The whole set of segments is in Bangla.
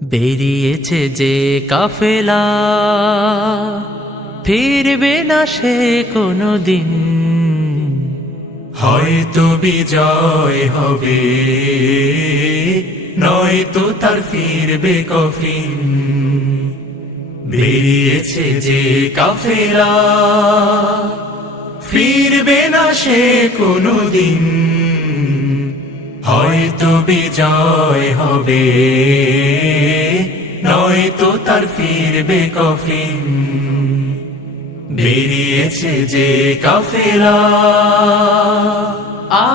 বেরিয়েছে যে কাফেলা, ফিরবে না সে কোনদিন। হয়তো বিজয় হবে, নয়তো তার ফিরবে কফিন। বেরিয়েছে যে কাফেলা, ফিরবে না সে কোনদিন। হয়তো বিজয় হবে, নয়তো তার ফিরবে কফিন। বেরিয়েছে যে কাফেলা। আ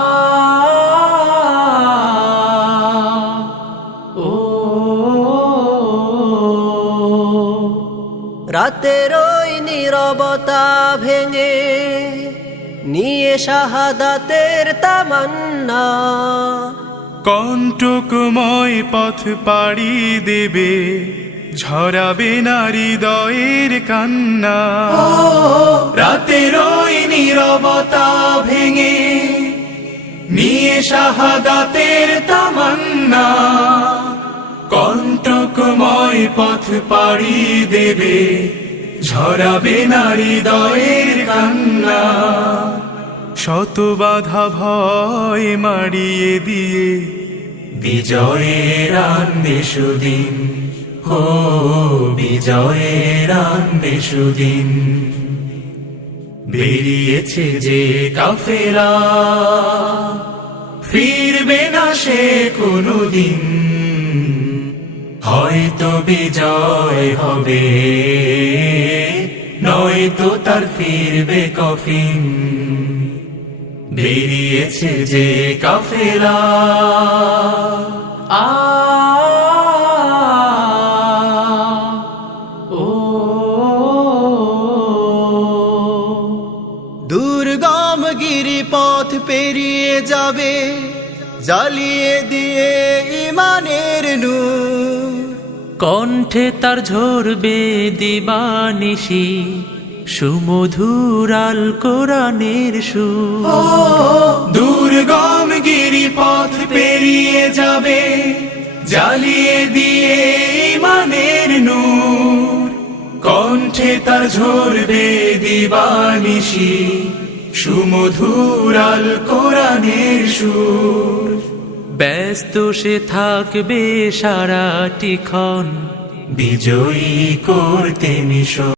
ও রাতের ওই নীরবতা ভেঙে নিয়ে শাহাদাতের তামান্না, কণ্টকময় পথ পাড়ি দেবে, ঝরাবে না হৃদয়ের কান্না। রাতের ওই নীরবতা ভেঙে নিয়ে শাহাদাতের তামান্না, কণ্টকময় পথ পাড়ি দেবে, ঝরাবে না হৃদয়ের কান্না। শত বাধা ভয় মারিয়ে দিয়ে বিজয়ের আনবে সুদিন। ও বিজয়ের আনবে সুদিন। বেরিয়েছে যে কাফেলা, ফিরবে না সে কোনদিন। হয়তো বিজয় হবে, নয়তো তার ফিরবে কফিন। বেরিয়েছে যে কাফেলা। আ ও দুর্গম গিরিপথ পেরিয়ে যাবে, জ্বালিয়ে দিয়ে ইমানের নূর। কণ্ঠে তার ঝরবে দিবানিশি, সুমধুর আল কোরআনের সুর। দুর্গম গিরিপথ পেরিয়ে যাবে, জ্বালিয়ে দিয়ে ইমানের নূর। কণ্ঠে তার ঝরবে দিবানিশি, সুমধুর আল কোরআনের সুর। ব্যস্ত সে থাকবে সারাটি ক্ষণ, বিজয়ী করতে মিশন।